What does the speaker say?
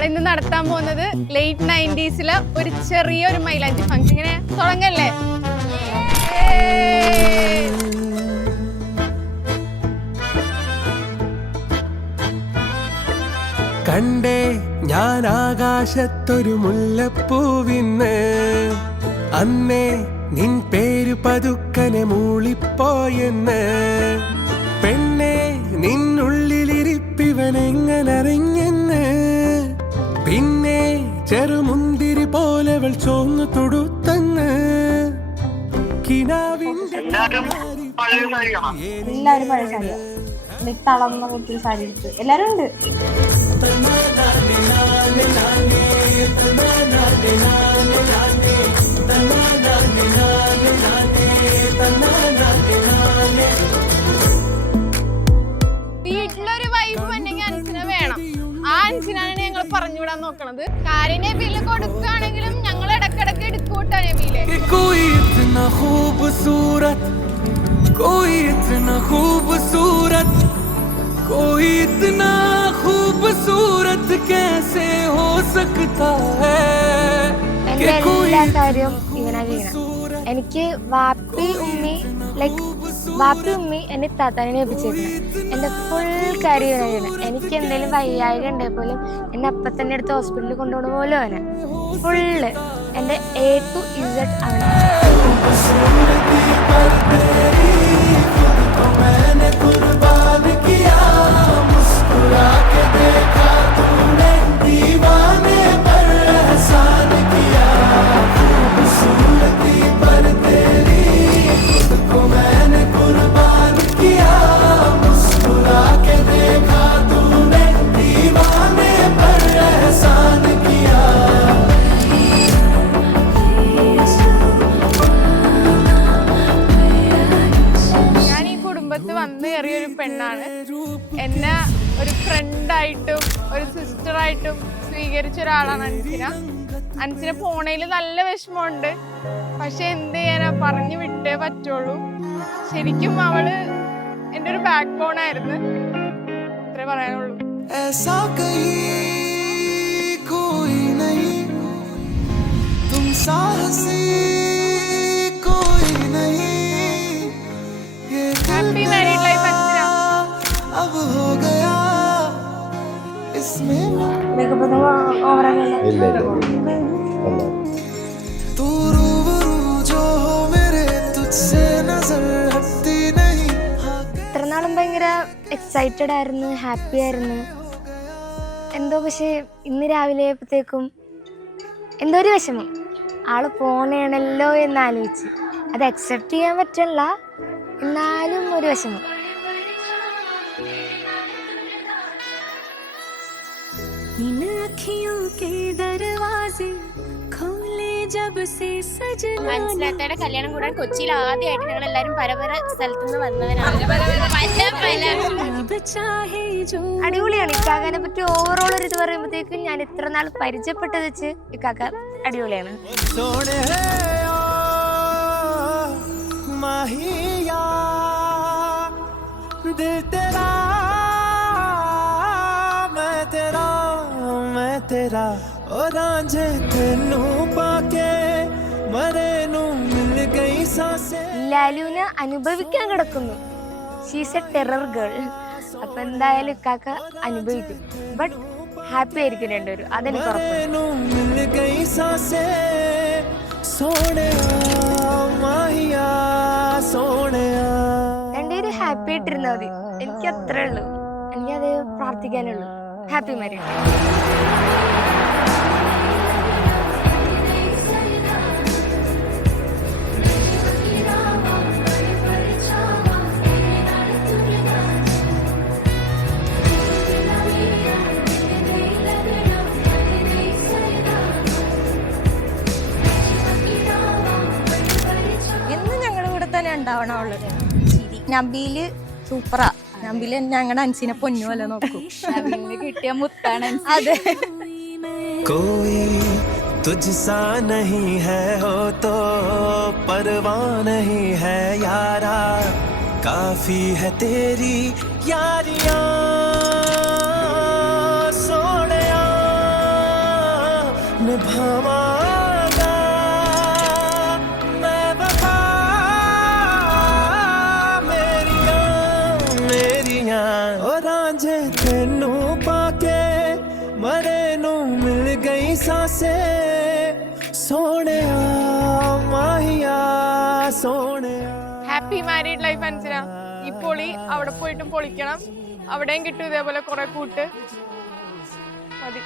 നമ്മളിന്ന് നടത്താൻ പോകുന്നത് ലേറ്റ് 90s ഒരു ചെറിയൊരു മൈലാഞ്ചി ഫംഗ്ഷൻ. ഇങ്ങനെ തുടങ്ങല്ലേ? കണ്ടേ ഞാൻ ആകാശത്തൊരു മുല്ലപ്പൂവിന്ന്, അന്നേ നിൻ പേര് പതുക്കനെ മൂളിപ്പോയെന്ന്. പെണ്ണെ നിന്നുള്ളിലിരിപ്പിവനെങ്ങനറിഞ്ഞെന്ന്, പിന്നെ ചെറുമുന്തിരി പോലെവൾ ചോന്നു തൊടുത്തന്ന്. കിനാവിന്റെ എല്ലാരും പഴയ സാരിയാ. തളർന്ന കുട്ടി സാരി എടുത്ത് എല്ലാരും ഉണ്ട്. വീട്ടിലൊരു വൈബ് ഉണ്ടെങ്കിൽ അൻസിനെ വേണം. ആ അൻസിനാണ് ഞങ്ങൾ പറഞ്ഞുവിടാൻ നോക്കണത്. കാര്യം ബില്ല് കൊടുക്കുകയാണെങ്കിലും ഞങ്ങൾ ഇടക്കിടക്ക് എടുക്കൂട്ടാ നബീലെ. कोई इतना खूबसूरत, कोई इतना खूबसूरत, कोई इतना खूबसूरत कैसे हो सकता है. എന്റെ എല്ലാ കാര്യവും ഇങ്ങനെ ചെയ്യണം. എനിക്ക് വാപ്പി ഉമ്മി എന്നെ താത്താനെ ഏൽപ്പിച്ചേക്കണം. എന്റെ ഫുൾ കാര്യം ഇങ്ങനെ ചെയ്യണം. എനിക്ക് എന്തെങ്കിലും വയ്യായിക ഉണ്ടെങ്കിൽ പോലും എന്നെ അപ്പം തന്നെ എടുത്ത് ഹോസ്പിറ്റലിൽ കൊണ്ടുപോകണ പോലും അവനെ ഫുള്ള് എന്റെ A to Z ആണ്. വന്നു കയറിയൊരു പെണ്ണാണ്. എന്നെ ഒരു ഫ്രണ്ടായിട്ടും ഒരു സിസ്റ്ററായിട്ടും സ്വീകരിച്ച ഒരാളാണ് അൻസിന. അൻസിനെ പോണേല് നല്ല വിഷമമുണ്ട്. പക്ഷെ എന്ത് ചെയ്യാനാ, പറഞ്ഞു വിട്ടേ പറ്റുള്ളൂ. ശരിക്കും അവള് എൻ്റെ ഒരു ബാക്ക് ബോൺ ആയിരുന്നു. അത്രേ പറയാനുള്ളൂ. Happy married life Ansina. ഇത്ര നാളും ഭയങ്കര എക്സൈറ്റഡ് ആയിരുന്നു, ഹാപ്പി ആയിരുന്നു എന്തോ. പക്ഷെ ഇന്ന് രാവിലെ ആയപ്പോഴത്തേക്കും എന്തോ ഒരു വിഷമം. ആള് പോണേണല്ലോ എന്നാലോചിച്ച് അത് അക്സെപ്റ്റ് ചെയ്യാൻ പറ്റില്ല, എന്നാലും ഒരു വിഷമം. മനസ്സിലാത്തയുടെ കല്യാണം കൂടാൻ കൊച്ചിയിൽ ആദ്യമായിട്ട് ഞങ്ങൾ എല്ലാരും പല പല സ്ഥലത്തുനിന്ന് വന്നവരാണ്. അടിപൊളിയാണ്. ഇക്കാക്കാനെ പറ്റി ഓവറോൾ ഒരു ഇത് പറയുമ്പോഴത്തേക്കും ഞാൻ ഇത്ര നാൾ പരിചയപ്പെട്ടത് വെച്ച് ഇക്കാക്ക അടിപൊളിയാണ്. ലാലുവിനെ അനുഭവിക്കാൻ കിടക്കുന്നു. She's A terror girl. അപ്പൊ എന്തായാലും ഇക്കാക്ക അനുഭവിക്കും. ബട്ട് ഹാപ്പി ആയിരിക്കും രണ്ടുപേരും, അതെനിക്ക് ഉറപ്പാണ്. രണ്ടുപേരും ഹാപ്പി ആയിട്ടിരുന്നാൽ മതി. എനിക്ക് അത്രേ ഉള്ളൂ. എനിക്കത് പ്രാർത്ഥിക്കാനുള്ളൂ. Happy married. ഉണ്ടാവണം അവള്. നബീല് സൂപ്പറാ. നബീല് ഞങ്ങളുടെ അൻസിനെ പൊന്നു പോലെ നോക്കും. നബീലിന് കിട്ടിയ മുത്താണ്. അതെ. तुझसा नहीं है हो तो परवाह नहीं है यारा, काफी है तेरी यारियां सोनिया. निभावांगा मैं वफा मेरियां ओ रांझे तेनू पाके मरे नू मिल गई सांसे सोनिया माहिया Sonia happy married life Ansina. ഈ പൊളി അവിടെ പോയിട്ടും പൊളിക്കണം. അവിടെയും കിട്ടും ഇതേപോലെ കുറെ കൂട്ട്. മതി.